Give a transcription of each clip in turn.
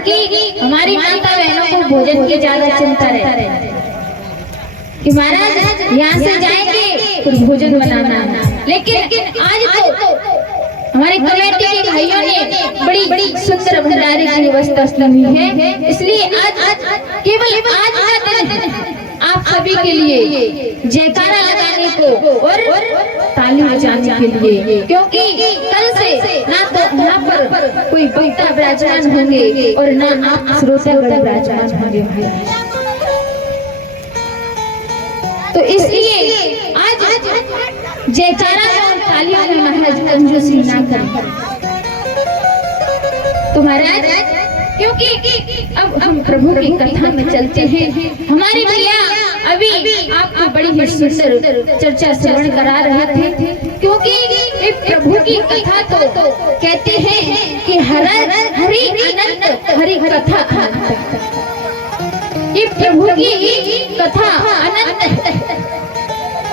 क्योंकि हमारी माता बहनों को भोजन की ज्यादा चिंता रहती है कि महाराज यहाँ से जाएंगे कुछ भोजन बनाना, लेकिन आज तो हमारे कमेटी के भाइयों ने बड़ी सुंदर भंडारे की व्यवस्था की है, इसलिए आज केवल आज का दिन आप सभी के लिए जयकारा लगाने को और ताली बजाने के लिए, क्योंकि कल से ना तो यहाँ पर कोई भक्त विराजमान होंगे और ना आप श्रोतागण विराजमान होंगे। तो इसलिए आज जयकारा और तालियों में महाराज कंजूसी ना करें। तो महाराज क्योंकि अब हम प्रभु की कथा में चलते हैं। हमारे भैया अभी आपको बड़ी ही सुंदर चर्चा श्रवण करा रहे थे, क्योंकि ये प्रभु की कथा तो कहते हैं कि हरि अनंत हरि कथा, ये प्रभु की कथा अनंत है,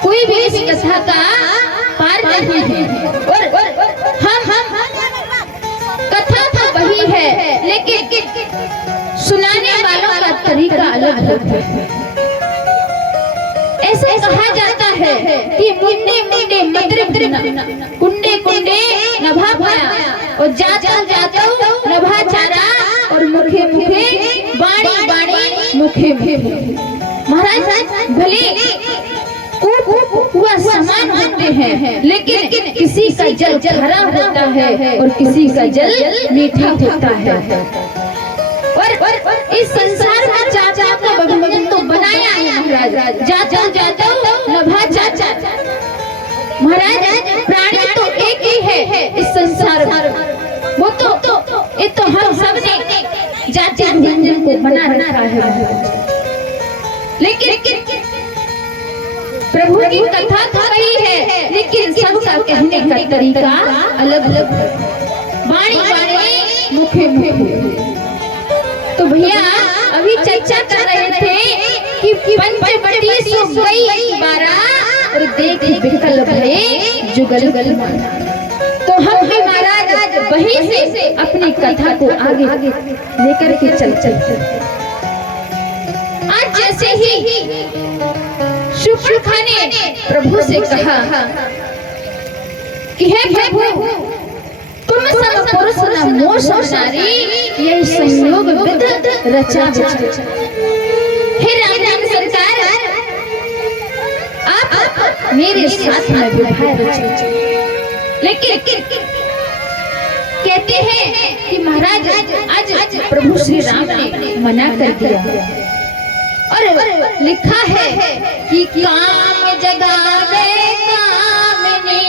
कोई भी इस कथा का पार नहीं है। और हम कथा तो वही है, लेकिन सुनाने वालों का तरीका अलग होता है। ऐसे कहा जाता है कि मुंडे मुंडे मद्रिब कुंडे कुंडे नभा पाया और जाता जाता नभा चारा और मुखे मुखे बाणी बाणी मुखे मुखे। महाराज भले हुआ समान होते हैं, लेकिन किसी का जल हरा होता है और किसी का जल मीठा होता है। और इस संसार में चाचा का भगवान तो बनाया है महाराज, जाता जाता नभा चाचा। महाराज प्राणी तो एक ही है इस संसार में, वो तो ये तो हम सब ने जाति व्यंजन को बना रखा है, लेकिन प्रभु की कथा तो वही है, लेकिन सबका कहने का तरीका अलग अलग है। बाणी बाणी मुखे मुखे। तो भैया अभी चर्चा कर रहे थे कि पंचवटी सो गई 12 और देख विकल भये जुगल गल। तो हम भी महाराज वहीं से अपनी कथा को आगे लेकर के चलते। आज जैसे ही शूर्पणखा ने प्रभु से कहा कि हे प्रभु, तुम सब पुरुष न मोह नारी, यही संयोग विद रचा। हे राम सरकार, आप मेरे साथ में विवाह रचे। लेकिन कहते हैं कि महाराज आज प्रभु श्री राम ने मना कर दिया, और लिखा है कि काम जगावे कामनी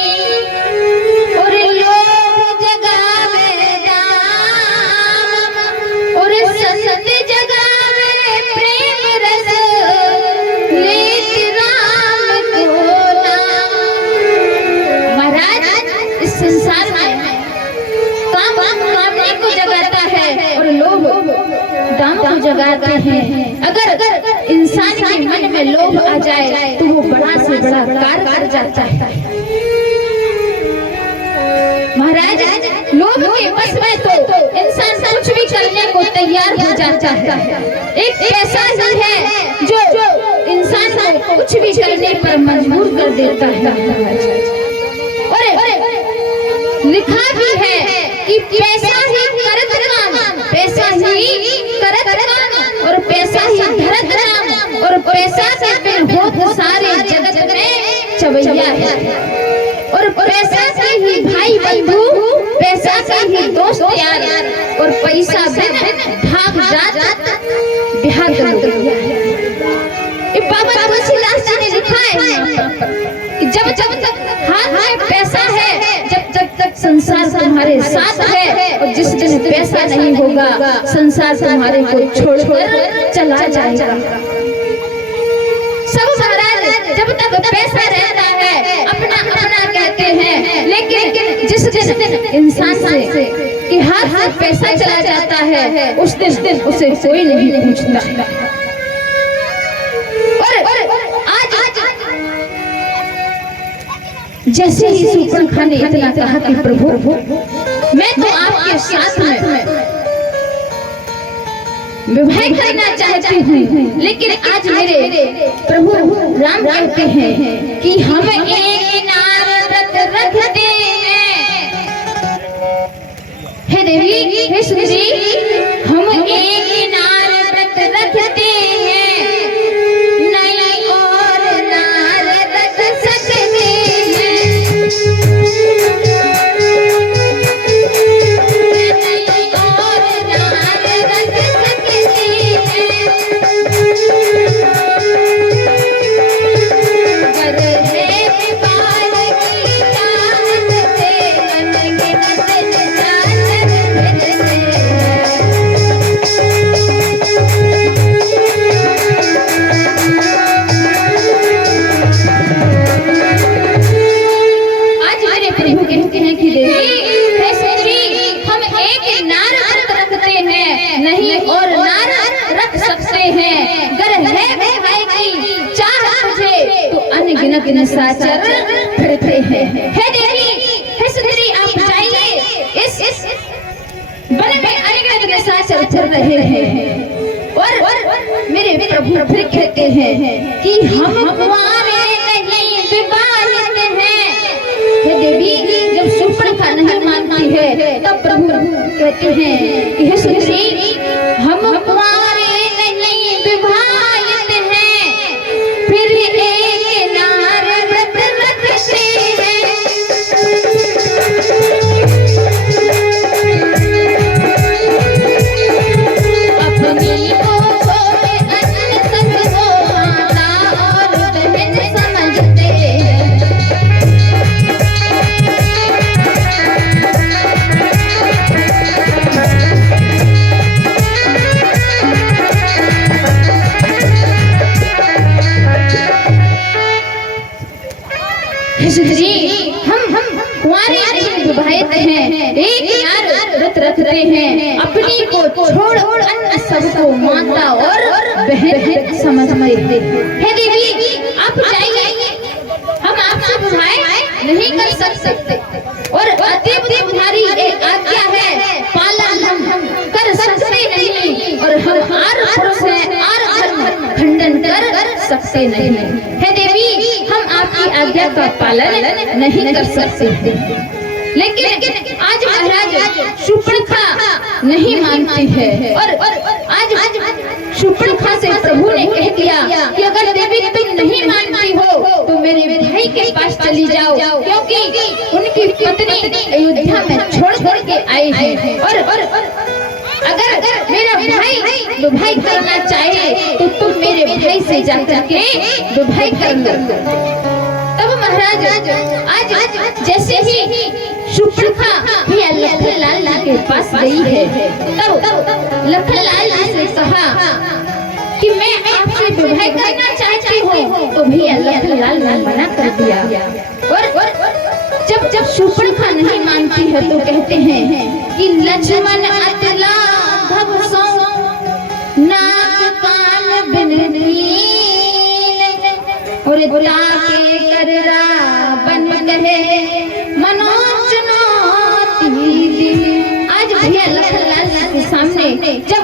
और लोभ जगावे दाम और सत जगावे प्रेम रस लेत राम को नाम। महाराज इस संसार में काम कामनी को जगाता है और लोभ दाम को जगाते हैं। अगर इंसान के मन में लोभ आ जाए तो वो बड़ा से बड़ा कार्य कर जाता है। महाराज लोभ के बस में तो इंसान कुछ भी करने को तैयार हो जाता है। एक ऐसा ही है जो इंसान को कुछ भी करने पर मजबूर कर देता है। और लिखा भी है कि पैसा ही करत काम, पैसा ही करत काम और पैसा ही धरत राम, और पैसा से बिन होत सारे जगत में चवैया है। और पैसा से ही भाई बंधु, पैसा से ही दोस्त यार, और पैसा बिन भाग जात बिहार कर दिया है। ये बाबा तुलसीदास जी ने लिखा है कि जब तक हाथ में पैसा है, जब तक संसार तुम्हारे साथ है, और जिस दिन पैसा नहीं होगा संसार तुम्हारे को छोड़कर चला जाएगा। सब महाराज जब तक पैसा रहता है अपना अपना कहते हैं, लेकिन जिस दिन इंसान से कि हाथ से पैसा चला जाता है उस दिन उसे कोई नहीं पूछता। जैसे ही शूर्पणखा ने इतना कहा कि प्रभु मैं तो आपके साथ में विवाह करना चाहती हूँ, लेकिन आज मेरे प्रभु राम कहते हैं कि हम एक नार व्रत रखते हैं। हे देवी, हे सुंदरी, हम एक नार व्रत रखते हैं, नहीं और नार रख सकते हैं। निशाचर फिरते हैं। हे देवी, हे सुंदरी, आप जाइए, इस वन में अनेक निशाचर चल रहे हैं और मेरे प्रभु फिर कहते हैं कि हम कुंवारे नहीं विवाहित हैं। हे देवी, जब शूर्पणखा नहीं मानती है तब प्रभु कहते हैं कि हे सुंदरी, हम कुंवारे नहीं विवाहित हैं, फिर एक नार व्रत रखते हैं। अपनी को छोड़ अन्य सबको माता और बहन समझते हैं। सुंदरी, हम कुंवारे नहीं विवाहित हैं, एक नार व्रत रखते हैं, अपनी को छोड़ अन्य सबको माता और बहन समझते हैं। हे देवी, आप जाइए, हम आपसे विवाह नहीं कर सकते और अतएव तुम्हारी एक आज्ञा है, पालन हम कर सकते नहीं और हम हर पुरुष है और धर्म खंडन कर सकते नहीं। हे देवी, हम आपकी आज्ञा का पालन नहीं कर सकते, लेकिन आज महाराज शूर्पणखा नहीं मानती है और आज शूर्पणखा से प्रभु ने कह दिया कि अगर देवी तुम नहीं मानती हो तो मेरे भाई के पास चली जाओ, क्योंकि उनकी पत्नी अयोध्या में छोड़ के आई है और अगर मेरा भाई विवाह करना चाहे तो तुम मेरे भाई से जाकर के विवाह कर लो। तब महाराज आज जैसे ही शूर्पणखा भैया लखनलाल के पास गई है, तब लखनलाल से कहा कि मैं आपसे विवाह करना चाहती हूँ, तो भैया लखनलाल ने मना कर दिया और जब शूर्पणखा नहीं मानती है तो कहते हैं कि लक्ष्मण अतला भव सो नाक कान बिनती और ताके कर रावण कहे मनोज चुनौती। आज भैया लखनलाल के सामने जब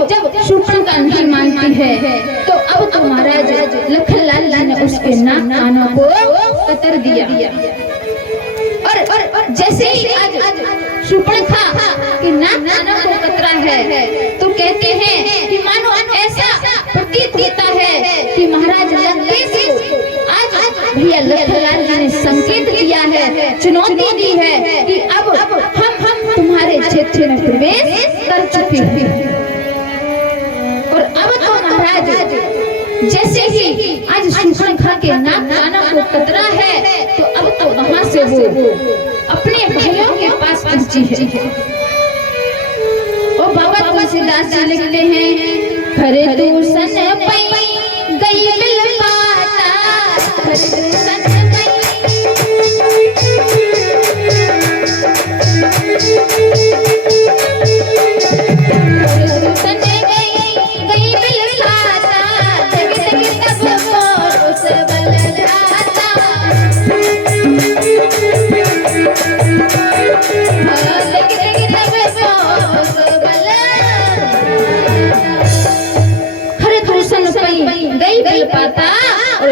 शूर्पणखा नहीं मानती है तो अब तो महाराज लखनलाल ने उसके नाक कानों को कतर दिया और जैसे ही आज शूर्पणखा के नाक कानों को कतरा है तो कहते हैं कि मानो ऐसा प्रतीत होता है कि महाराज लंकेश आज भैया लखनलाल ने संकेत दिया है, चुनौती दी है कि अब हम तुम्हारे क्षेत्र में प्रवेश कर चुके हैं और अब तो महाराज जैसे ही आज शूर्पणखा के नाक कानों को कतरा है तो अब तो वहां से वो अपने भाइयों के पास पहुंची है। और बाबा तुलसीदास जी लिखते हैं, खरे तू सन पई गई बिल पाता, खरे तू सन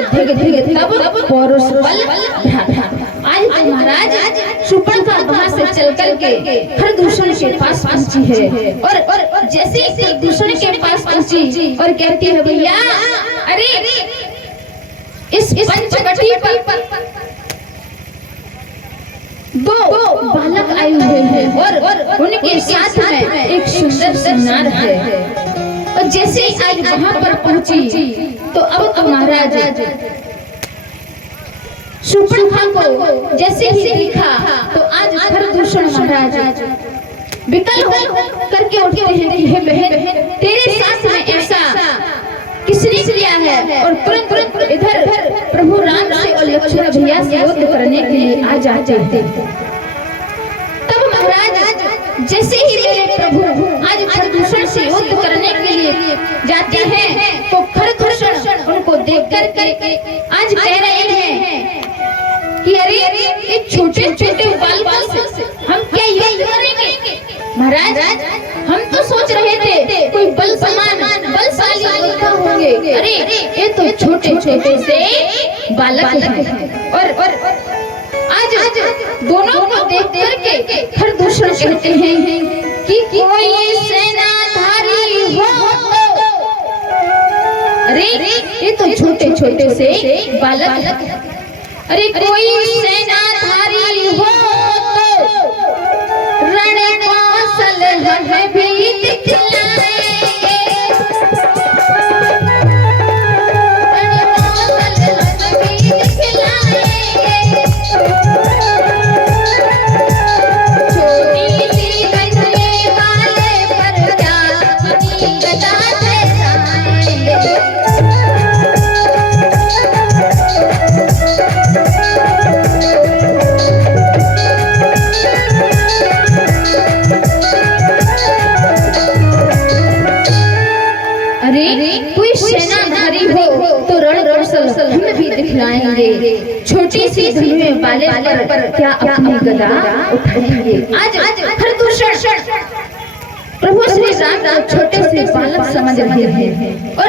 धीरे धीरे तब पौरुष बल बढ़ा। आज तो महाराज शूर्पणखा वहां से चल करके खरदूषण के पास पहुंची है और जैसे ही खरदूषण के पास पहुंची और कहती है भैया अरे इस पंचवटी पर दो बालक आए हुए हैं और उनके साथ में एक सुंदर सी नार है। और जैसे ही आज वहां पर पहुंची तो अब महाराज शूर्पणखा को जैसे ही देखा तो आज खरदूषण महाराज विकल करके उठते हैं कि हे बहन तेरे साथ में ऐसा किसने किया है। और तुरंत इधर प्रभु राम से और लक्ष्मण भैया से युद्ध करने के लिए आ जाते हैं। तब महाराज जैसे ही मेरे प्रभु आज खरदूषण से युद्ध करने के लिए जाते हैं तो खरदूषण उनको देख कर आज कह रहे हैं कि अरे ये छोटे छोटे बाल से हम क्या युद्ध करेंगे। महाराज हम तो सोच रहे थे कोई बलशाली योद्धा होंगे, अरे ये तो छोटे छोटे से बालक हैं। और आज दोनों को देख करके खरदूषण कहते हैं कि कोई सेनाधारी हो। अरे ये तो छोटे छोटे से बालक, अरे कोई सेनाधारी हो तो रण कौशल हमें भी दिखलाएंगे, रण कौशल हमें भी दिखलाएंगे। छोटी सी गजरे वाले पर क्या अपनी गदा फहराएंगे। कोई सेनाधारी हो तो रण कौशल हमें भी दिखलाएंगे। छोटी सी धनुए वाले पर क्या अपनी गदा उठाएंगे। आज खरदूषण प्रभु श्री राम को छोटे से बालक समझ रहे हैं और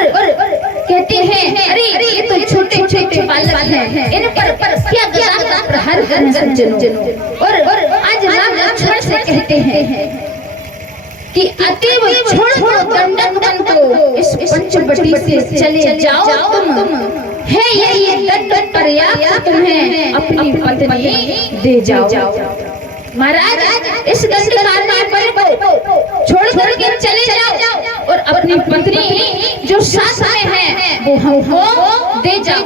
कहते हैं अरे ये तो छोटे छोटे बालक हैं, इन पर क्या गदा का प्रहार करें सज्जनों। और आज राम लक्ष्मण से कहते हैं कि अतीव छोड़ दो दंडक बन को इस पंचवटी से चले जाओ तुम, है ये दंडक पर्याप्त तुम्हें अपनी पत्नी दे जाओ। महाराज इस दंडकारण्य को छोड़ करके चले जाओ और अपनी पत्नी जो साथ में है वो हमको दे जाओ।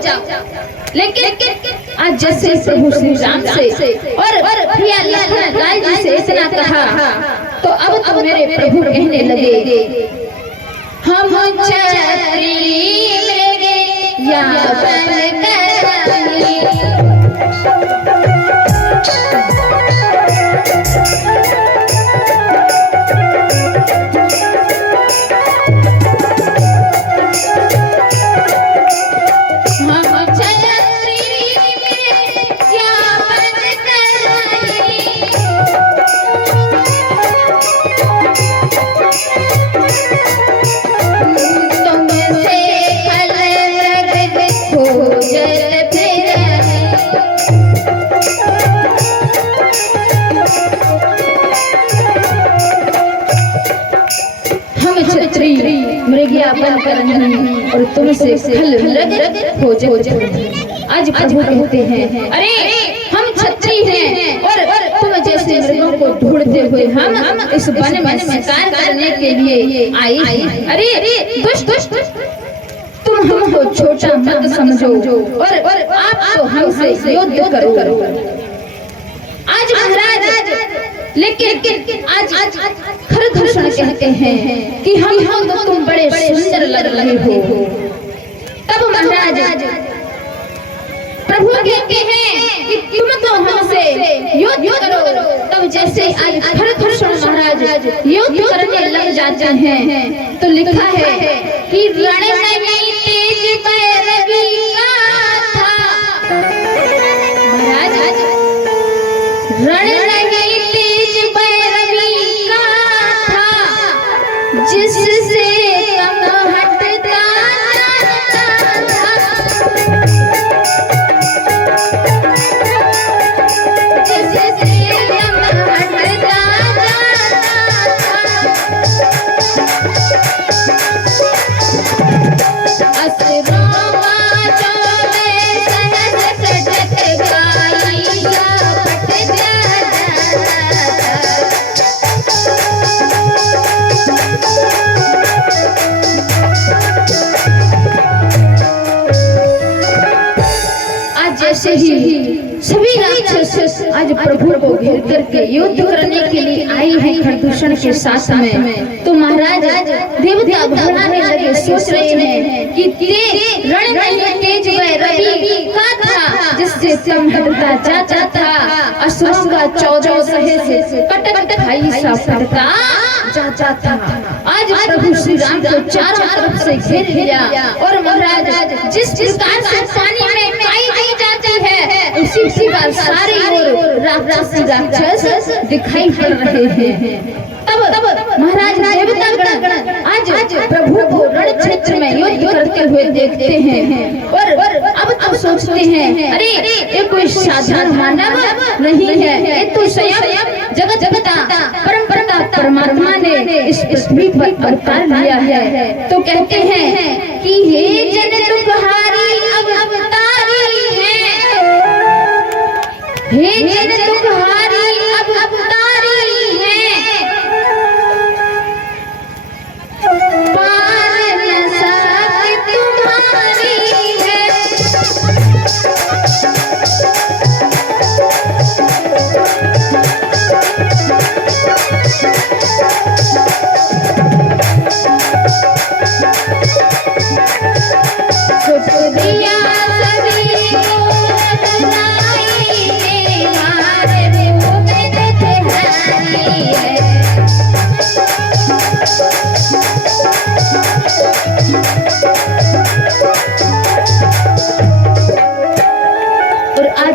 लेकिन आज जैसे प्रभु श्री राम से और प्रिया लखन लाल जी से इतना कहा तो अब तो मेरे प्रभु कहने लगे हम छत्री लेंगे या बन कराएंगे। बन कर नहीं और तुमसे खल मृग हो जाओ। आज प्रभु कहते हैं अरे हम छत्री हैं और तुम जैसे मृगों को ढूंढते हुए हम इस वन में शिकार करने के लिए आए हैं। अरे दुष्ट तुम हमको छोटा मत समझो और आप तो हमसे युद्ध करो। आज महाराज लेकिन आज खरदूषण कहते हैं कि हम तो तुम बड़े सुंदर लग रहे हो। तब महाराज प्रभु कहते हैं कि तुम तो हमसे युद्ध करो। तब जैसे आज खरदूषण महाराज युद्ध करने लग जाते हैं तो लिखा है कि रण में तेज पैरवी का था। महाराज रण जिससे तम हटता था। वैसे ही सभी राक्षस आज प्रभु को घेर करके युद्ध करने के लिए आए हैं खरदूषण के साथ में। तो महाराज देवता घबराने लगे, सोच रहे हैं कि तेज रण में तेज वह रवि का था जिससे तम हटता जाता था, असुरों का 14 सहे से कटक खाई सा पड़ता जाता था। आज प्रभु श्री राम को चारों तरफ से घेर लिया और महाराज जिस प्रकार से पानी में काई दी जाती है उसी प्रकार सारे ओर राक्षस दिखाई पड़ रहे हैं। तब महाराज देवता गण आज प्रभु को रण क्षेत्र में युद्ध करते हुए देखते हैं और अब सोचते हैं, अरे ये कोई साधारण मानव नहीं है, ये तो स्वयं जगत परम परमात्मा ने इस पृथ्वी पर अवतार लिया है। तो कहते हैं कि हे जन तुम्हारी अवतारी है, हे जन तुम्हारी अवतारी है, पार न सके तुम्हारी है।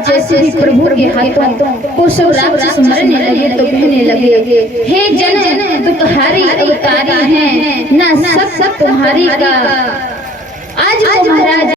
जैसे ही प्रभु के हाथों को सब राक्षस मरने लगे तो कहने लगे, हे जन तुम्हारी अवतारी हैं, ना सब तुम्हारी का। आज वो महाराज